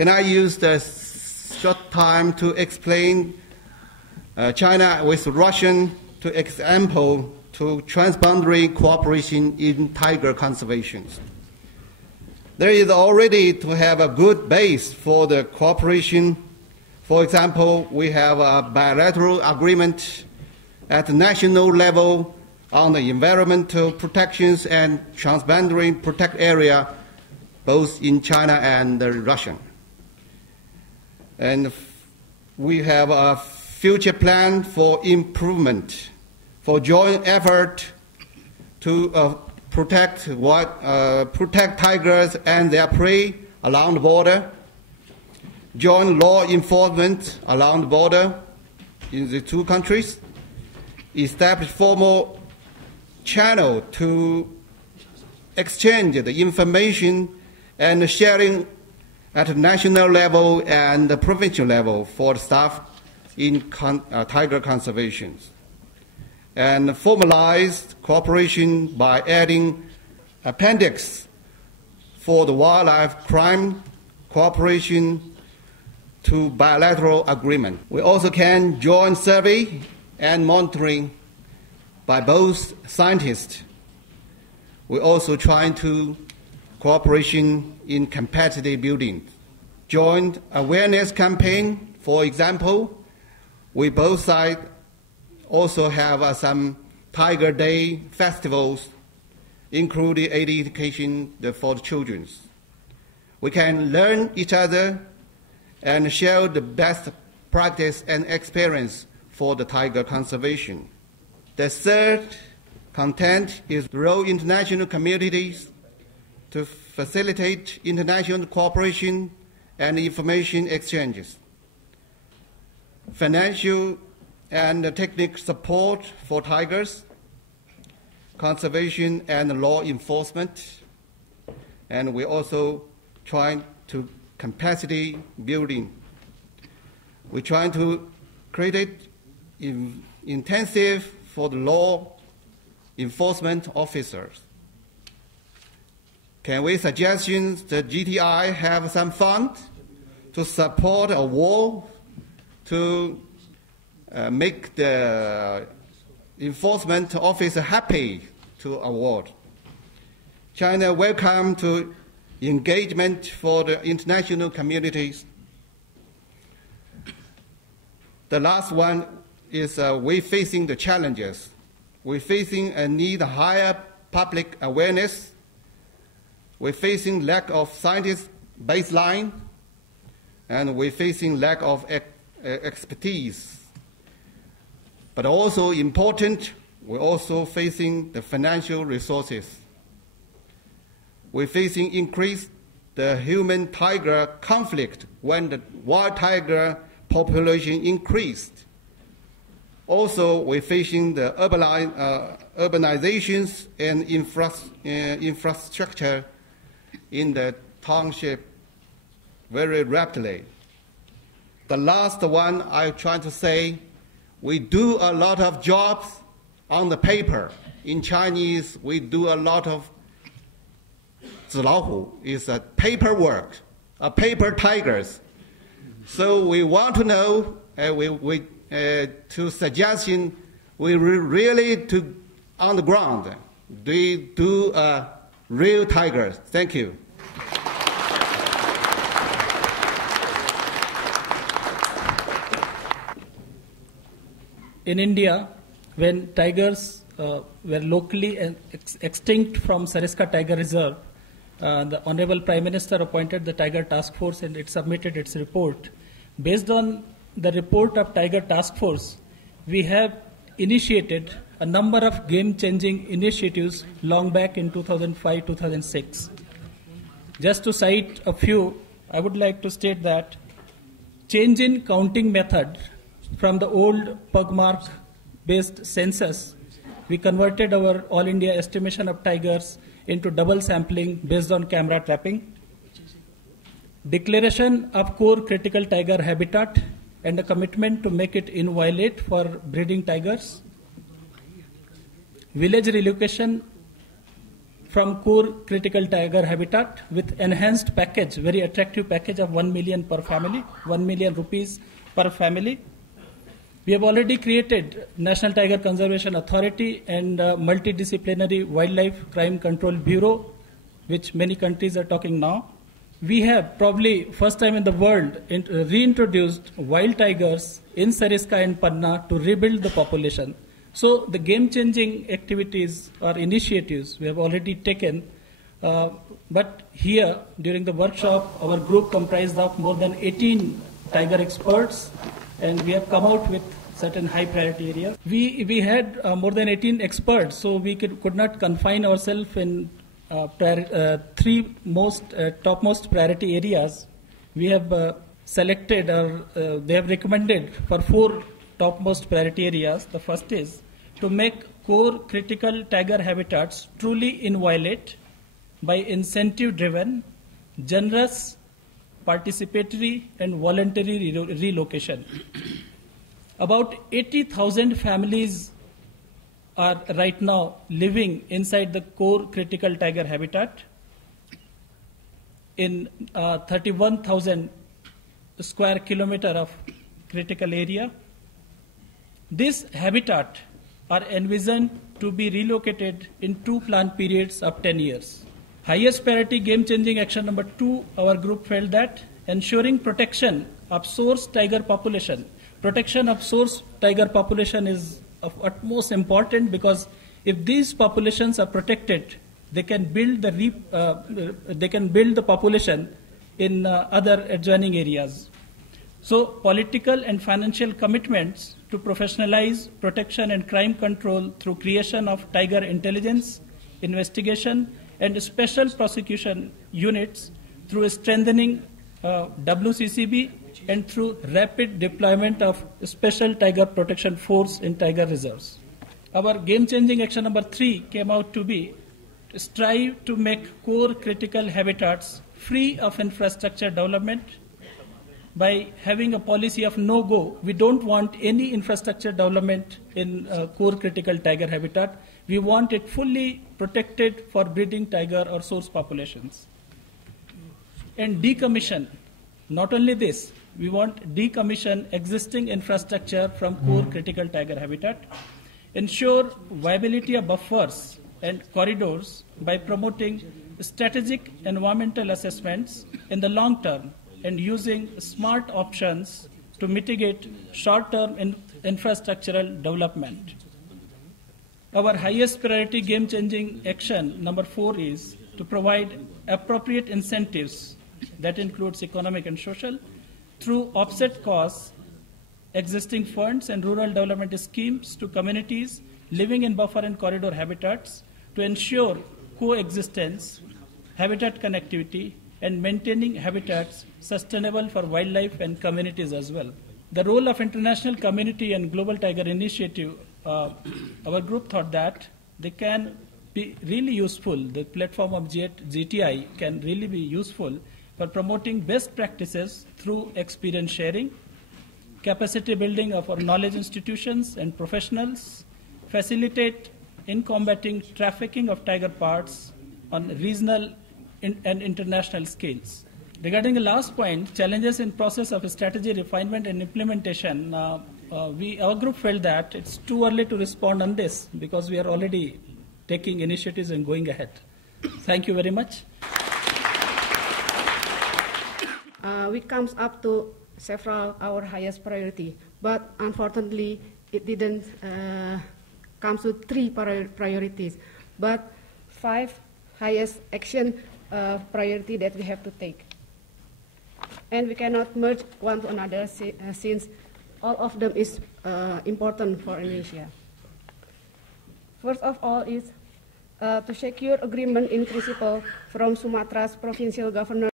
Can I use the short time to explain China with Russia to example to transboundary cooperation in tiger conservation? There is already to have a good base for the cooperation. For example, we have a bilateral agreement at the national level on the environmental protections and transboundary protect area, both in China and Russia. And we have a future plan for improvement, for joint effort to protect tigers and their prey along the border, joint law enforcement along the border in the two countries, establish formal channel to exchange the information and sharing at the national level and the provincial level for the staff in tiger conservation. And formalized cooperation by adding appendix for the wildlife crime cooperation to bilateral agreement. We also can join survey and monitoring by both scientists. We're also trying to cooperation in capacity building. Joint awareness campaign, for example, we both sides also have some Tiger Day festivals, including education for the children. We can learn each other and share the best practice and experience for the tiger conservation. The third content is the role international communities to facilitate international cooperation and information exchanges, financial and technical support for tigers, conservation and law enforcement, and we also try to capacity building. We're trying to create intensive for the law enforcement officers. Can we suggest the GTI have some fund to support a wall to make the enforcement officer happy to award? China welcome to engagement for the international communities. The last one is we facing the challenges. We're facing a need higher public awareness. We're facing lack of scientist baseline, and we're facing lack of expertise. But also important, we're also facing the financial resources. We're facing increased the human-tiger conflict when the wild tiger population increased. Also, we're facing the urbanizations and infrastructure in the township very rapidly. The last one I'm trying to say, we do a lot of jobs on the paper. In Chinese, we do a lot of 纸老虎 is a paperwork, a paper tigers. So we want to know, to suggestion, we really to on the ground, do real tigers. Thank you. In India, when tigers were locally extinct from Sariska Tiger Reserve, the Honorable Prime Minister appointed the Tiger Task Force and it submitted its report. Based on the report of Tiger Task Force, we have initiated a number of game-changing initiatives long back in 2005-2006. Just to cite a few, I would like to state that change in counting method from the old pugmark-based census, we converted our All India estimation of tigers into double sampling based on camera trapping. Declaration of core critical tiger habitat and a commitment to make it inviolate for breeding tigers. Village relocation from core critical tiger habitat with enhanced package, very attractive package of 1 million per family, 1 million rupees per family. We have already created National Tiger Conservation Authority and Multidisciplinary Wildlife Crime Control Bureau, which many countries are talking now. We have probably first time in the world reintroduced wild tigers in Sariska and Panna to rebuild the population. So the game-changing activities or initiatives we have already taken, but here during the workshop our group comprised of more than 18 tiger experts, and we have come out with certain high priority areas. We had more than 18 experts, so we could not confine ourselves in three topmost priority areas. We have selected or they have recommended for 4 topmost priority areas. The first is to make core critical tiger habitats truly inviolate by incentive-driven, generous, participatory and voluntary relocation. About 80,000 families are right now living inside the core critical tiger habitat in 31,000 square kilometer of critical area. This habitat are envisioned to be relocated in 2 planned periods of 10 years. Highest priority game-changing action number 2, our group felt that ensuring protection of source tiger population. Protection of source tiger population is of utmost important, because if these populations are protected, they can build the population in other adjoining areas. So political and financial commitments to professionalize protection and crime control through creation of tiger intelligence, investigation and special prosecution units, through strengthening WCCB and through rapid deployment of special tiger protection force in tiger reserves. Our game-changing action number 3 came out to be to strive to make core critical habitats free of infrastructure development by having a policy of no-go. We don't want any infrastructure development in core critical tiger habitat. We want it fully protected for breeding tiger or source populations. And decommission. Not only this, we want decommission existing infrastructure from core critical tiger habitat, ensure viability of buffers and corridors by promoting strategic environmental assessments in the long term and using smart options to mitigate short-term infrastructural development. Our highest priority game-changing action, number 4, is to provide appropriate incentives that includes economic and social through offset costs, existing funds and rural development schemes to communities living in buffer and corridor habitats to ensure coexistence, habitat connectivity, and maintaining habitats sustainable for wildlife and communities as well. The role of international community and Global Tiger Initiative, our group thought that they can be really useful. The platform of GTI can really be useful for promoting best practices through experience sharing, capacity building of our knowledge institutions and professionals, facilitate in combating trafficking of tiger parts on regional and international scales. Regarding the last point, challenges in process of strategy refinement and implementation, our group felt that it's too early to respond on this because we are already taking initiatives and going ahead. Thank you very much. We comes up to several our highest priority, but unfortunately it didn't come to 3 priorities, but 5 highest action priority that we have to take. And we cannot merge one to another since all of them is important for Indonesia. First of all is to secure agreement in principle from Sumatra's provincial governor